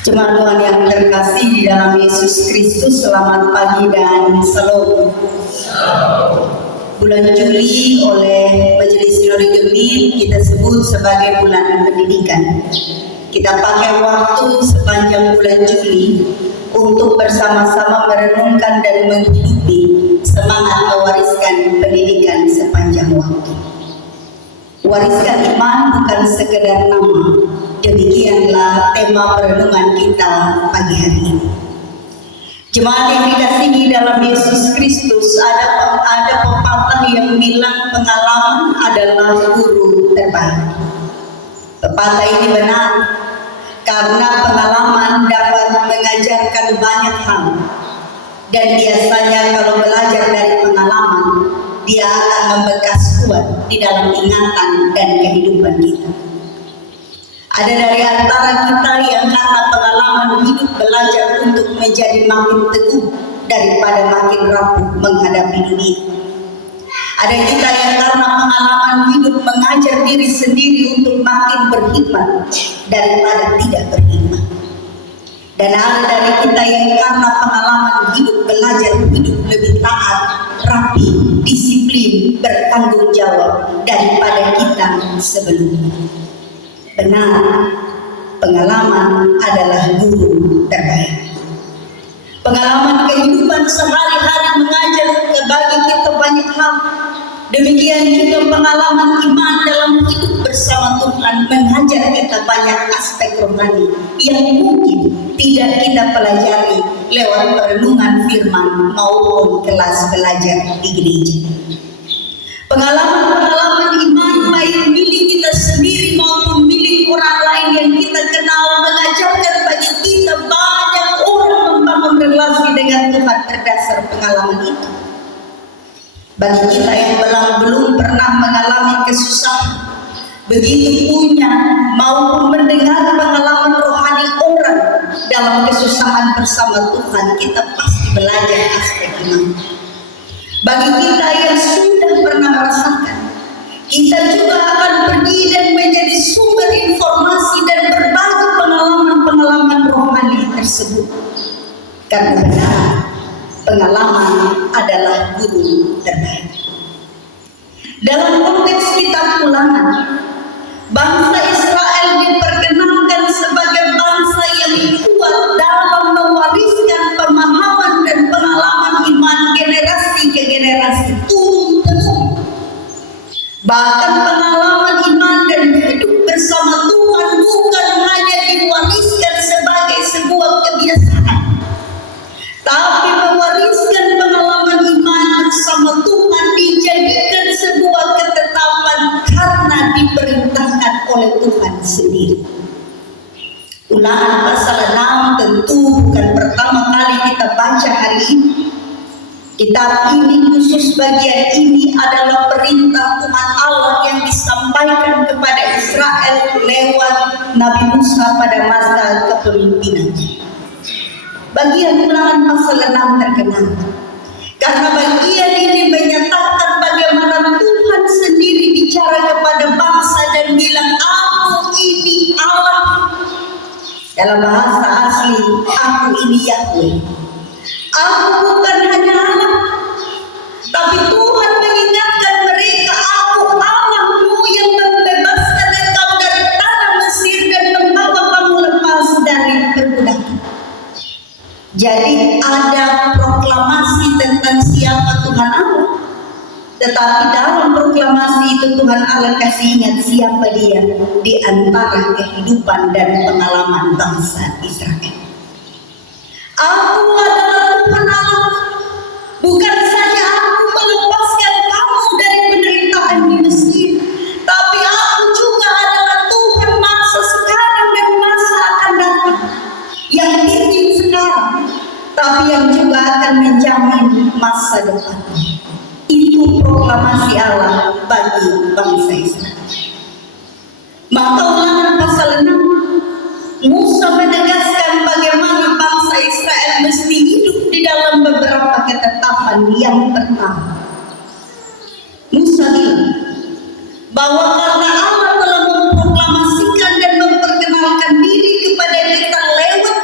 Jemaat Tuhan yang terkasih di dalam Yesus Kristus, selamat pagi dan salam. Bulan Juli oleh Majelis Sinode Gemir kita sebut sebagai bulan pendidikan. Kita pakai waktu sepanjang bulan Juli untuk bersama-sama merenungkan dan menghidupi semangat mewariskan pendidikan sepanjang waktu. Wariskan iman bukan sekedar nama. Demikianlah tema perenungan kita pagi hari ini. Jemaat yang dikasihi dalam Yesus Kristus, ada pepatah yang bilang pengalaman adalah guru terbaik. Pepatah ini benar karena pengalaman dapat mengajarkan banyak hal, dan biasanya kalau belajar dari pengalaman, dia akan membekas kuat di dalam ingatan dan kehidupan kita. Ada dari antara kita yang karena pengalaman hidup belajar untuk menjadi makin teguh daripada makin rapuh menghadapi dunia. Ada kita yang karena pengalaman hidup mengajar diri sendiri untuk makin berhikmat daripada tidak berhikmat. Dan ada dari kita yang karena pengalaman hidup belajar hidup lebih taat, rapi, disiplin, bertanggung jawab daripada kita sebelumnya. Benar, pengalaman adalah guru terbaik. Pengalaman kehidupan sehari-hari mengajar bagi kita banyak hal. Demikian juga pengalaman iman dalam hidup bersama Tuhan mengajar kita banyak aspek rohani yang mungkin tidak kita pelajari lewat perenungan firman maupun kelas belajar di gereja. Pengalaman-pengalaman iman baik milik kita sendiri maupun milik orang lain yang kita kenal mengajarkan bagi kita banyak orang membangun relasi dengan Tuhan berdasar pengalaman itu. Bagi kita yang belum pernah mengalami kesusahan, begitu punya maupun mendengar pengalaman rohani orang dalam kesusahan bersama Tuhan, kita pasti belajar aspek iman. Bagi kita yang sudah pernah merasakan, kita juga akan pergi dan menjadi sumber informasi dan berbagi pengalaman-pengalaman rohani tersebut. Karena benar, pengalaman adalah guru terbaik. Dalam konteks kitab Ulangan, bangsa Israel diperkenalkan sebagai bangsa yang kuat dalam mewariskan pemahaman dan pengalaman iman generasi ke generasi turun-temurun. Bahkan pengalaman iman dan hidup bersama Tuhan bukan hanya diwariskan sebagai sebuah kebiasaan, tapi mewariskan pengalaman iman bersama Tuhan dijadikan sebuah ketetapan karena diperintahkan oleh Tuhan sendiri. Ulangan pasal 6 tentu bukan pertama kali kita baca hari ini. Kitab ini khusus bagian ini adalah perintah Tuhan Allah yang disampaikan kepada Israel lewat Nabi Musa pada masa kepemimpinannya. Bagian Ulangan pasal 6 terkenal karena bagian ini menyatakan bagaimana Tuhan sendiri bicara kepada bangsa dan bilang, "Aku ini Allah." Dalam bahasa asli, "Aku ini Yahweh." Aku bukan hanya Allah, tapi Tuhan mengingatkan mereka, "Aku Allahmu yang membebaskan engkau dari tanah Mesir dan membawa kamu lepas dari perbudakan." Jadi ada proklamasi tentang siapa Tuhan Allah, tetapi dalam proklamasi itu Tuhan Allah kasih ingat siapa Dia di antara kehidupan dan pengalaman bangsa Israel. "Aku adalah Tuhan Allah, bukan saja aku melepaskan kamu dari penderitaan di Mesir, tapi aku juga adalah Tuhan masa sekarang dan masa akan datang, yang ingin sekarang, tapi yang juga akan menjamin masa depan." Itu proklamasi Allah bagi bangsa Israel. Maka Ulangan pasal 6, Musa menegaskan bagaimana bangsa Israel mesti hidup di dalam beberapa ketetapan. Yang pertama, Musa bilang bahwa karena Allah telah memproklamasikan dan memperkenalkan diri kepada kita lewat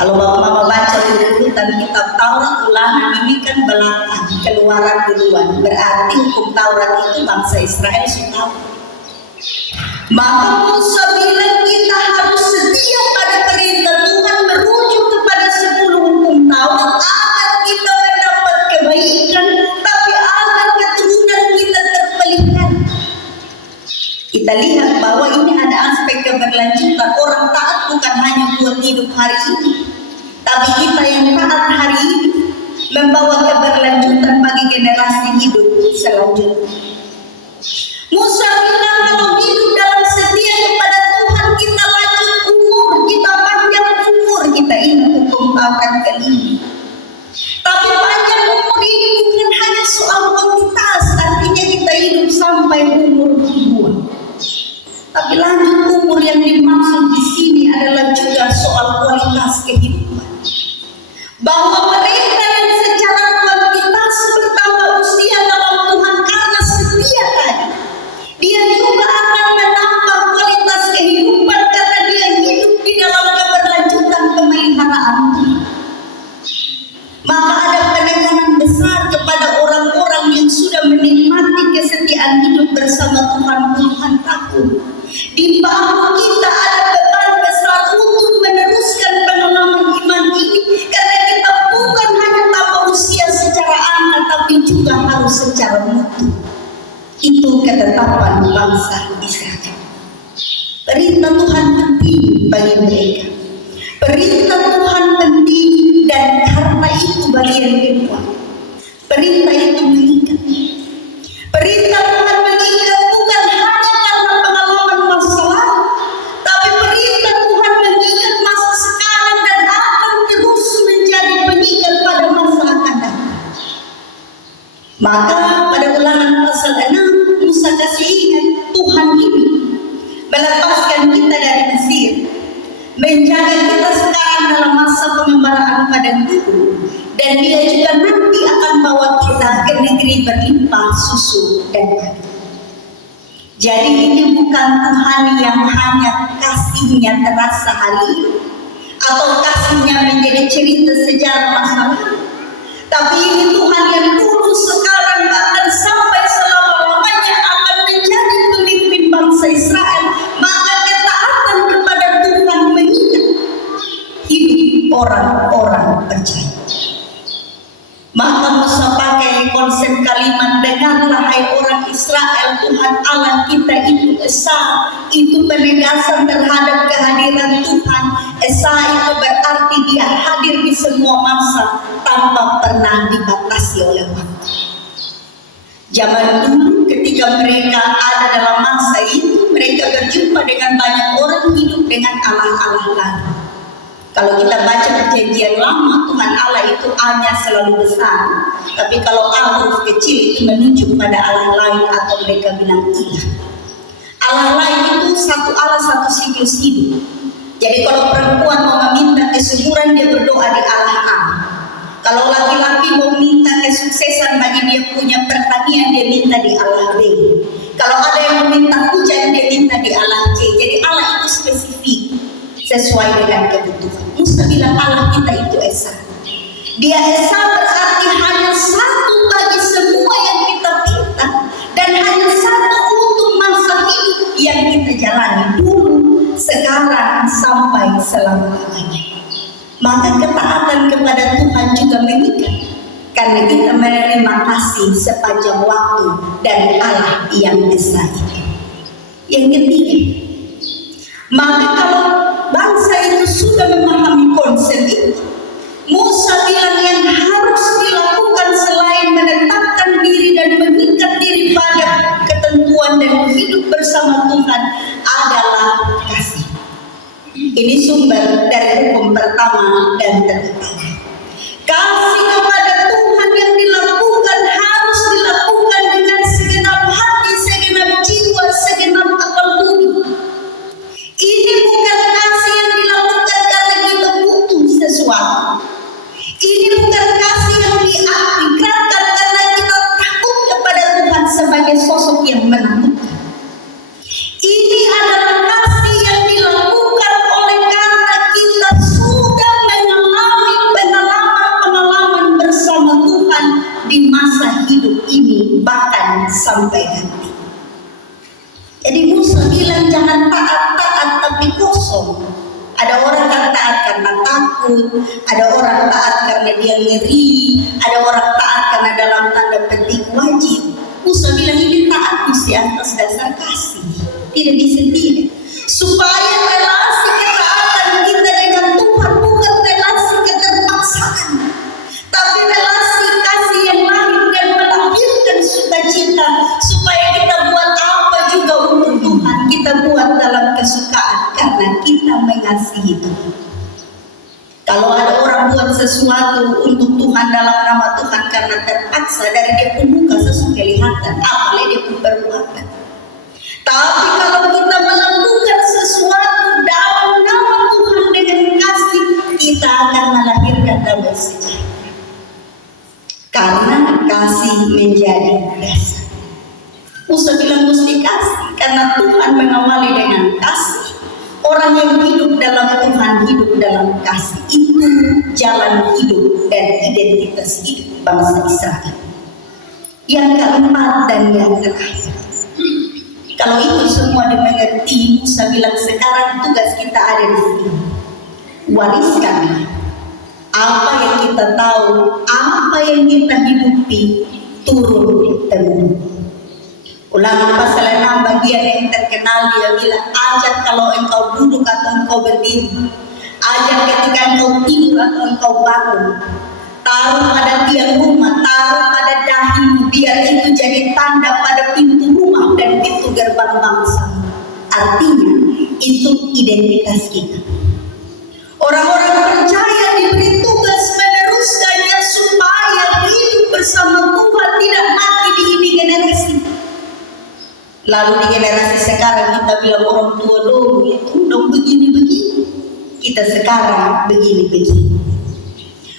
Kalau Bapak baca urutan kitab Taurat Ulangan ini kan belakang, Keluaran duluan. Berarti hukum Taurat itu bangsa Israel sudah. Maka Musa bilang kita harus setia pada perintah Tuhan, merujuk kepada 10 hukum Taurat agar kita mendapat kebaikan, tapi agar keturunan kita terpelihara. Kita lihat bahwa ini ada aspek keberlanjutan. Orang taat bukan hanya buat hidup hari ini, tapi kita yang taat hari ini membawa keberlanjutan bagi generasi hidup selanjutnya. Musa bilang kalau hidup dalam setia kepada Tuhan, kita lanjut umur, kita panjang umur, kita ingat hukum Taurat kelima. Tapi panjang umur ini bukan hanya soal kuantitas, artinya kita hidup sampai umur tua. Tapi lanjut umur yang dimaksud di sini adalah juga soal kualitas kehidupan. Bahwa mereka yang secara kuantitas bertambah usia dalam Tuhan karena setia tadi, dia juga akan menambah kualitas kehidupan karena dia hidup di dalam keberlanjutan pemeliharaan Tuhan. Maka ada penekanan besar kepada orang-orang yang sudah menikmati kesetiaan hidup bersama Tuhan puluhan tahun. Di bawah kita ada beban besar untuk meneruskan pengalaman iman ini, karena kita bukan hanya tambah usia secara angka, tapi juga harus secara mutu. Itu ketetapan bangsa Israel. Perintah Tuhan penting bagi mereka. Perintah Tuhan penting, dan karena itu bagian kedua, perintah itu mengikat. Perintah Tuhan mengikat bukan hanya karena pengalaman masa lalu, tapi perintah Tuhan mengikat masa sekarang dan akan terus menjadi pengikat pada masa akan datang. Maka pada Ulangan pasal 6, Musa kasih ingat Tuhan ini melepaskan kita dari Mesir, menjaga kita sekarang dalam masa pengembaraan padang gurun, dan dia juga nanti akan bawa kita ke negeri berlimpah susu dan madu. Jadi ini bukan Tuhan yang hanya kasihnya terasa hari ini, atau kasihnya menjadi cerita sejarah masa lalu, tapi ini Tuhan yang dulu, sekarang, bahkan sampai selama-lamanya akan menjadi pemimpin bangsa Israel. Maka ketaatan kepada Tuhan mengikat hidup orang-orang percaya. Maka Musa pakai konsep kalimat, dengarlah hai orang Israel, Tuhan Allah kita itu Esa. Itu penegasan terhadap kehadiran Tuhan. Esa itu berarti dia hadir di semua masa tanpa pernah dibatasi oleh waktu. Zaman dulu ketika mereka ada dalam masa itu, mereka berjumpa dengan banyak orang hidup dengan Allah-Allah lain. Kalau kita baca perjanjian lama, Tuhan Allah itu A-nya selalu besar. Tapi kalau A huruf kecil itu menunjuk pada Allah lain, atau mereka bilang ilah. Allah lain itu satu Allah, satu siklus hidup. Jadi kalau perempuan mau meminta kesuburan, dia berdoa di Allah A. Kalau laki-laki mau minta kesuksesan bagi dia punya pertanian, dia minta di Allah B. Kalau ada yang meminta hujan, dia minta di Allah C. Jadi Allah itu spesifik sesuai dengan kebutuhan. Musa bilang Allah kita itu Esa. Dia Esa berarti hanya satu bagi semua yang kita minta, dan hanya satu untuk masa hidup yang kita jalani dulu, sekarang, sampai selama-lamanya. Maka ketaatan kepada Tuhan juga mengikat, karena kita menerima kasih sepanjang waktu dari Allah yang besar itu. Yang ketiga, maka kalau bangsa itu sudah memahami konsep itu, Musa bilang yang harus dilakukan selain menetapkan diri dan mengikat diri pada ketentuan dan hidup bersama Tuhan adalah kasih. Ini sumber dari hukum pertama dan terutama. Kasih kepada Tuhan yang dilakukan harus dilakukan dengan segenap hati, segenap jiwa, segenap akal budi. Ini bukan kasih yang dilakukan karena kita butuh sesuatu. Ini bukan kasih yang diakrabkan karena kita takut kepada Tuhan sebagai sosok yang menakutkan. Ini adalah kasih yang dilakukan oleh karena kita sudah mengalami ada orang taat karena dia ngeri, ada orang taat karena dalam tanda petik wajib. Musa bilang ini taat mesti atas dasar kasih, tidak bisa tidak. Supaya relasi ketaatan kita dengan Tuhan bukan relasi keterpaksaan, tapi relasi kasih yang lahir dan melahirkan sukacita. Supaya kita buat apa juga untuk Tuhan, kita buat dalam kesukaan karena kita mengasihi Tuhan. Kalau ada orang buat sesuatu untuk Tuhan dalam nama Tuhan karena terpaksa, dari dia pun muka sesuatu kelihatan, apalagi dia pun perbuatan. Tapi kalau kita melakukan sesuatu dalam nama Tuhan dengan kasih, kita akan melahirkan damai sejahtera. Karena kasih menjadi dasar. Musa bilang mesti kasih, karena Tuhan mengawali dengan kasih. Orang yang hidup dalam Tuhan hidup dalam kasih. Itu jalan hidup dan identitas hidup bangsa Israel. Yang keempat dan yang terakhir, kalau itu semua dimengerti, Musa bilang sekarang tugas kita ada di sini. Wariskan apa yang kita tahu, apa yang kita hidupi, turun temurun. Ulangan pasal 6 bagian yang terkenal, dia bilang ajar kalau engkau duduk atau engkau berdiri, ajar ketika engkau tidur atau engkau bangun, taruh pada tiang rumah, taruh pada dahimu, biar itu jadi tanda pada pintu rumah dan pintu gerbang bangsa. Artinya itu identitas kita. Orang-orang percaya diberi tugas meneruskannya supaya hidup bersama Tuhan, tidak mati di ini generasi. Lalu di generasi sekarang kita bilang orang tua dulu itu dong begini-begini, kita sekarang begini-begini.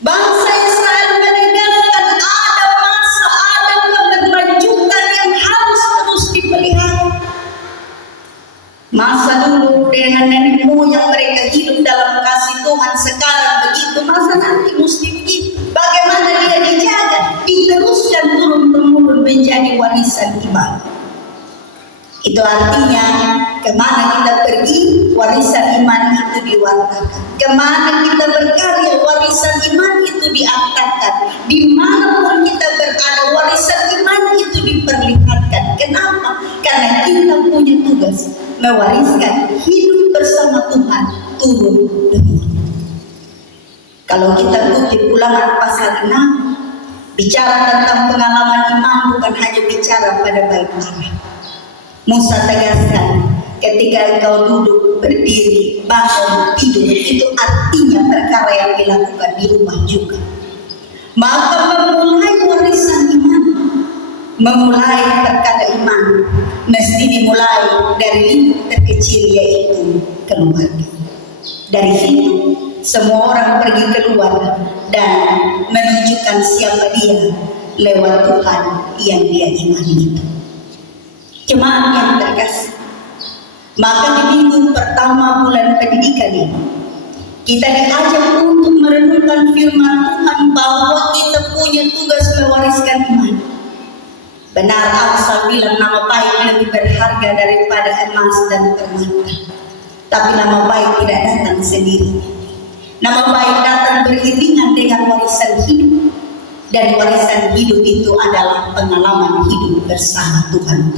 Bangsa Israel menegaskan ada masa, ada keberlanjutan yang harus terus dipelihara. Masa dulu dengan nenek moyang mereka hidup dalam kasih Tuhan, sekarang begitu, masa nanti mesti begitu. Bagaimana dia dijaga, diteruskan turun-temurun menjadi warisan iman. Itu artinya kemana kita pergi, warisan iman itu diwartakan. Kemana kita berkarya, warisan iman itu diaktifkan. Dimanapun kita berada, warisan iman itu diperlihatkan. Kenapa? Karena kita punya tugas mewariskan hidup bersama Tuhan turun temurun. Kalau kita kutip Ulangan pasal 6, bicara tentang pengalaman iman bukan hanya bicara pada bait Allah. Musa tegaskan, ketika engkau duduk, berdiri, bangun, tidur, itu artinya perkara yang dilakukan di rumah juga. Maka memulai warisan iman, memulai perkara iman, mesti dimulai dari lingkup terkecil, yaitu keluarga. Dari situ semua orang pergi keluar dan menunjukkan siapa dia lewat Tuhan yang dia imani itu. Jemaat yang terkasih, maka di minggu pertama bulan pendidikan ini kita diajak untuk merenungkan firman Tuhan bahwa kita punya tugas mewariskan iman. Benar Amsal bilang nama baik lebih berharga daripada emas dan permata. Tapi nama baik tidak datang sendiri. Nama baik datang beriringan dengan warisan hidup. Dan warisan hidup itu adalah pengalaman hidup bersama Tuhan.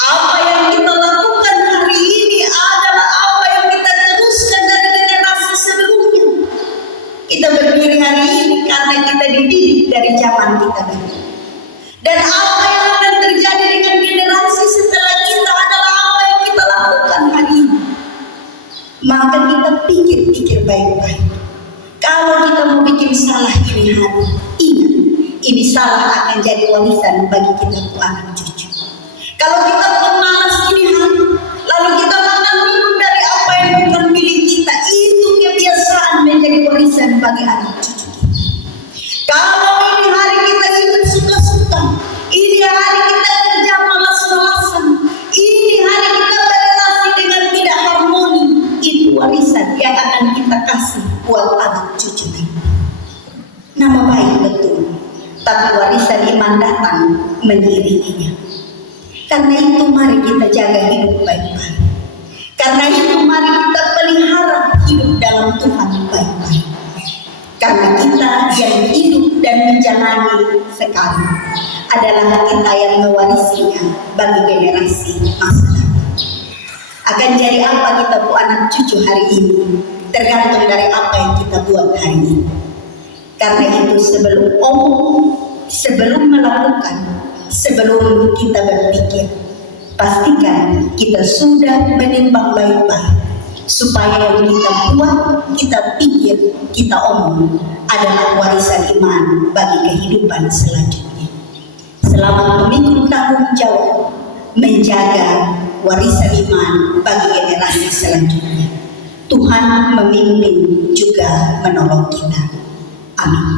Apa yang kita lakukan hari ini adalah apa yang kita teruskan dari generasi sebelumnya. Kita berdiri hari ini karena kita dididik dari zaman kita dulu. Dan apa yang akan terjadi dengan generasi setelah kita adalah apa yang kita lakukan hari ini. Maka kita pikir-pikir baik-baik. Kalau kita mau bikin salah ini hari, ingat, ini salah akan jadi warisan bagi kita anak cucu. Kalau kita pemalas ini hari, lalu kita makan minum dari apa yang bukan milik kita, itu kebiasaan menjadi warisan bagi anak cucu kita. Kalau ini hari kita hidup suka-suka, ini hari kita kerja malas-malasan, ini hari kita berrelasi dengan tidak harmoni, itu warisan yang akan kita kasih buat anak cucu kita. Nama baik betul, tapi warisan iman datang mengiringinya. Karena itu mari kita jaga hidup baik-baik. Karena itu mari kita pelihara hidup dalam Tuhan baik-baik. Karena kita yang hidup dan menjalani sekarang adalah kita yang mewarisinya bagi generasi masa depan. Akan jadi apa kita bu anak cucu hari ini tergantung dari apa yang kita buat hari ini. Karena itu sebelum omong, sebelum melakukan, sebelum kita berpikir, pastikan kita sudah menimbang baik-baik supaya yang kita buat, kita pikir, kita omong adalah warisan iman bagi kehidupan selanjutnya. Selamat memikul tanggung jawab menjaga warisan iman bagi generasi selanjutnya. Tuhan memimpin juga menolong kita. Amin.